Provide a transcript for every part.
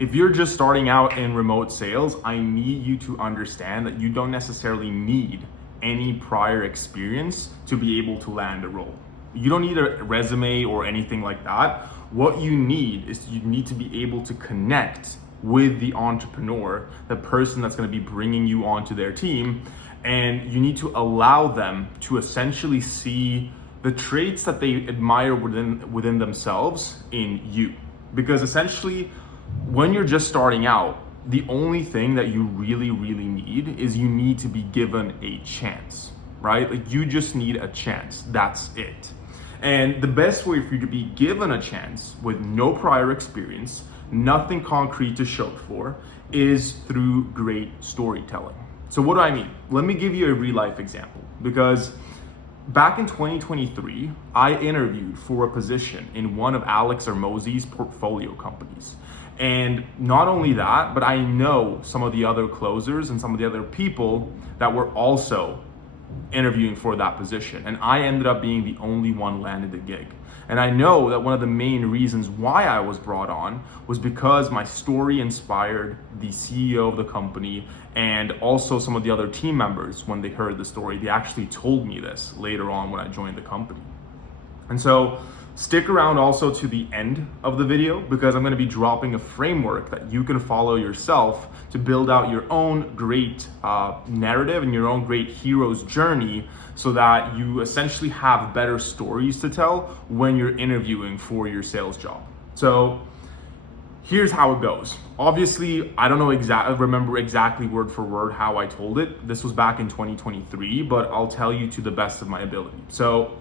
if you're just starting out in remote sales, I need you to understand that you don't necessarily need any prior experience to be able to land a role. You don't need a resume or anything like that. What you need is you need to be able to connect with the entrepreneur, the person that's going to be bringing you onto their team, and you need to allow them to essentially see the traits that they admire within themselves in you. Because essentially, when you're just starting out, the only thing that you really need is you need to be given a chance, right? Like, you just need a chance. That's it. And the best way for you to be given a chance with no prior experience, nothing concrete to show for, is through great storytelling. So what do I mean? Let me give you a real life example, because back in 2023, I interviewed for a position in one of Alex Hormozi's portfolio companies. And not only that, but I know some of the other closers and some of the other people that were also interviewing for that position. And I ended up being the only one landed the gig. And I know that one of the main reasons why I was brought on was because my story inspired the CEO of the company and also some of the other team members. When they heard the story, they actually told me this later on when I joined the company. And so stick around also to the end of the video, because I'm going to be dropping a framework that you can follow yourself to build out your own great narrative and your own great hero's journey, so that you essentially have better stories to tell when you're interviewing for your sales job. So here's how it goes. Obviously, I don't know remember exactly word for word how I told it. This was back in 2023, but I'll tell you to the best of my ability. So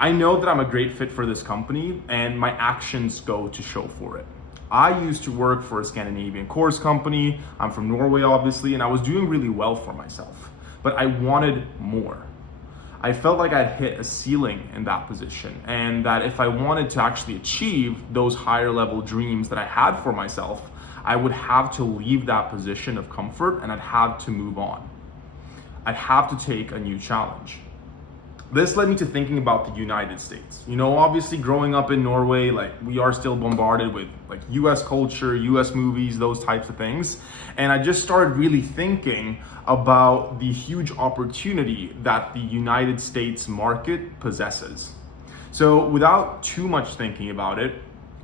I know that I'm a great fit for this company, and my actions go to show for it. I used to work for a Scandinavian course company. I'm from Norway, obviously, and I was doing really well for myself, but I wanted more. I felt like I'd hit a ceiling in that position, and that if I wanted to actually achieve those higher level dreams that I had for myself, I would have to leave that position of comfort and I'd have to move on. I'd have to take a new challenge. This led me to thinking about the United States. You know, obviously growing up in Norway, like, we are still bombarded with like US culture, US movies, those types of things. And I just started really thinking about the huge opportunity that the United States market possesses. So without too much thinking about it,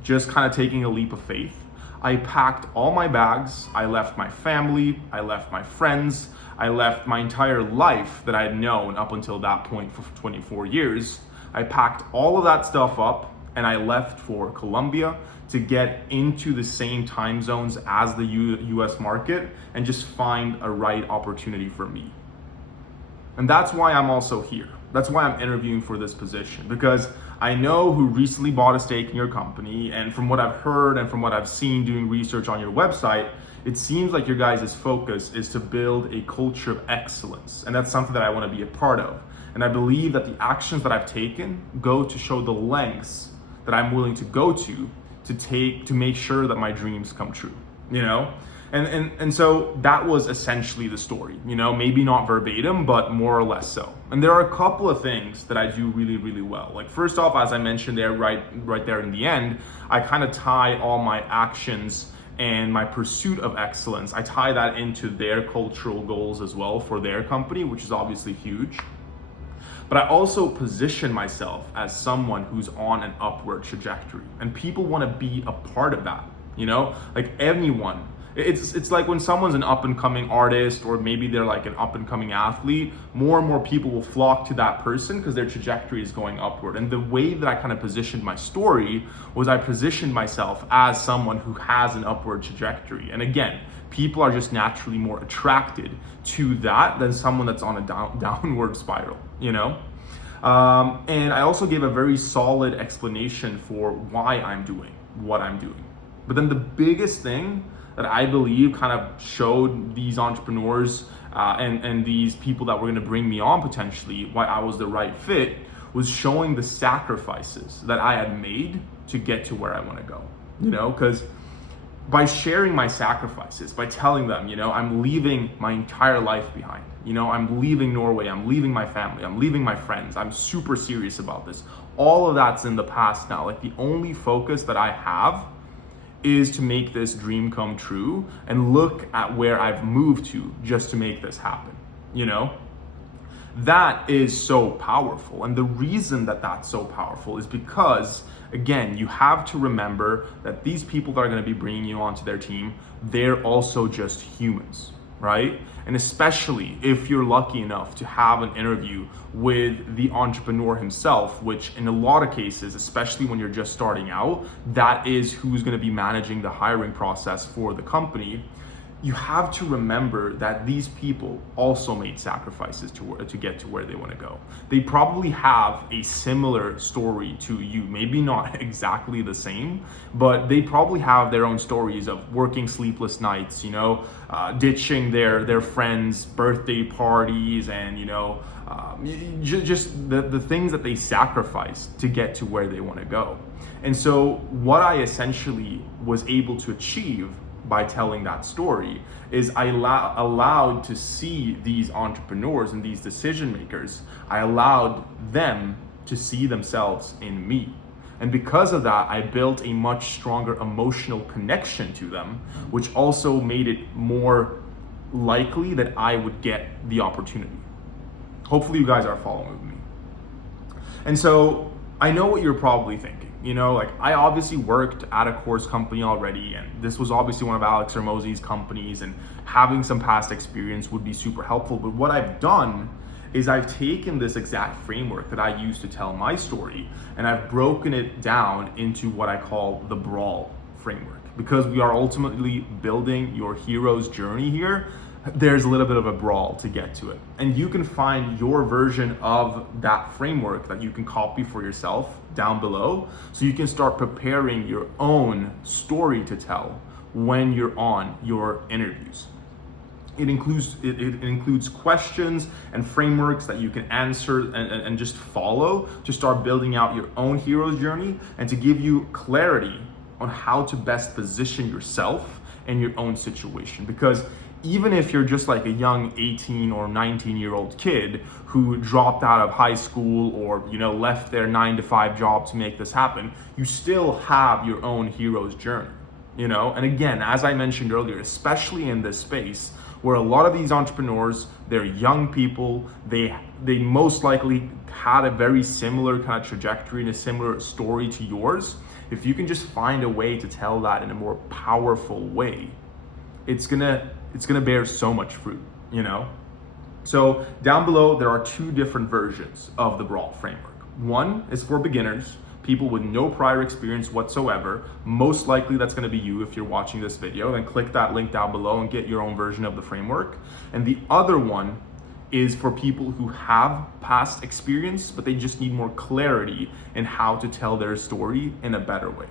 just kind of taking a leap of faith, I packed all my bags. I left my family, I left my friends, I left my entire life that I had known up until that point for 24 years. I packed all of that stuff up and I left for Colombia to get into the same time zones as the US market and just find a right opportunity for me. And that's why I'm also here. That's why I'm interviewing for this position, because I know who recently bought a stake in your company, and from what I've heard and from what I've seen doing research on your website, it seems like your guys' focus is to build a culture of excellence, and that's something that I want to be a part of. And I believe that the actions that I've taken go to show the lengths that I'm willing to go to make sure that my dreams come true, you know? And so that was essentially the story, you know, maybe not verbatim, but more or less so. And there are a couple of things that I do really well. Like, first off, as I mentioned there, right there in the end, I kind of tie all my actions and my pursuit of excellence, I tie that into their cultural goals as well for their company, which is obviously huge. But I also position myself as someone who's on an upward trajectory, and people want to be a part of that, you know? Like, anyone. It's like when someone's an up and coming artist, or maybe they're like an up and coming athlete, more and more people will flock to that person because their trajectory is going upward. And the way that I kind of positioned my story was I positioned myself as someone who has an upward trajectory. And again, people are just naturally more attracted to that than someone that's on a downward spiral, you know? And I also gave a very solid explanation for why I'm doing what I'm doing. But then the biggest thing that I believe kind of showed these entrepreneurs and these people that were going to bring me on potentially why I was the right fit was showing the sacrifices that I had made to get to where I want to go, you know, because by sharing my sacrifices, by telling them, you know, I'm leaving my entire life behind, you know, I'm leaving Norway, I'm leaving my family, I'm leaving my friends, I'm super serious about this. All of that's in the past now. Like, the only focus that I have is to make this dream come true, and look at where I've moved to just to make this happen, you know? That is so powerful. And the reason that that's so powerful is because, again, you have to remember that these people that are going to be bringing you onto their team, they're also just humans, right? And especially if you're lucky enough to have an interview with the entrepreneur himself, which in a lot of cases, especially when you're just starting out, that is who's going to be managing the hiring process for the company. You have to remember that these people also made sacrifices to get to where they want to go. They probably have a similar story to you, maybe not exactly the same, but they probably have their own stories of working sleepless nights, you know, ditching their friends' birthday parties, and you know, just the things that they sacrificed to get to where they want to go. And so what I essentially was able to achieve by telling that story is I allowed to see these entrepreneurs and these decision makers, I allowed them to see themselves in me. And because of that, I built a much stronger emotional connection to them, which also made it more likely that I would get the opportunity. Hopefully you guys are following me. And so I know what you're probably thinking. You know, like, I obviously worked at a course company already, and this was obviously one of Alex Hormozi's companies, and having some past experience would be super helpful. But what I've done is I've taken this exact framework that I use to tell my story, and I've broken it down into what I call the Brawl framework. Because we are ultimately building your hero's journey here, there's a little bit of a brawl to get to it. And you can find your version of that framework that you can copy for yourself down below, so you can start preparing your own story to tell when you're on your interviews. It includes questions and frameworks that you can answer and just follow to start building out your own hero's journey, and to give you clarity on how to best position yourself in your own situation. Because even if you're just like a young 18 or 19-year-old kid who dropped out of high school, or you know, left their 9-to-5 job to make this happen, you still have your own hero's journey, you know? And again, as I mentioned earlier, especially in this space where a lot of these entrepreneurs, they're young people, they most likely had a very similar kind of trajectory and a similar story to yours. If you can just find a way to tell that in a more powerful way, it's gonna bear so much fruit, you know? So down below, there are two different versions of the Brawl framework. One is for beginners, people with no prior experience whatsoever. Most likely that's gonna be you if you're watching this video. Then click that link down below and get your own version of the framework. And the other one is for people who have past experience, but they just need more clarity in how to tell their story in a better way.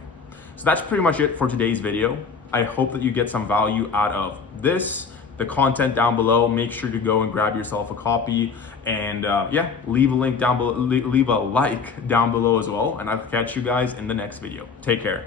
So that's pretty much it for today's video. I hope that you get some value out of this, the content down below. Make sure to go and grab yourself a copy, and yeah, leave a link down below, leave a like down below as well, and I'll catch you guys in the next video. Take care.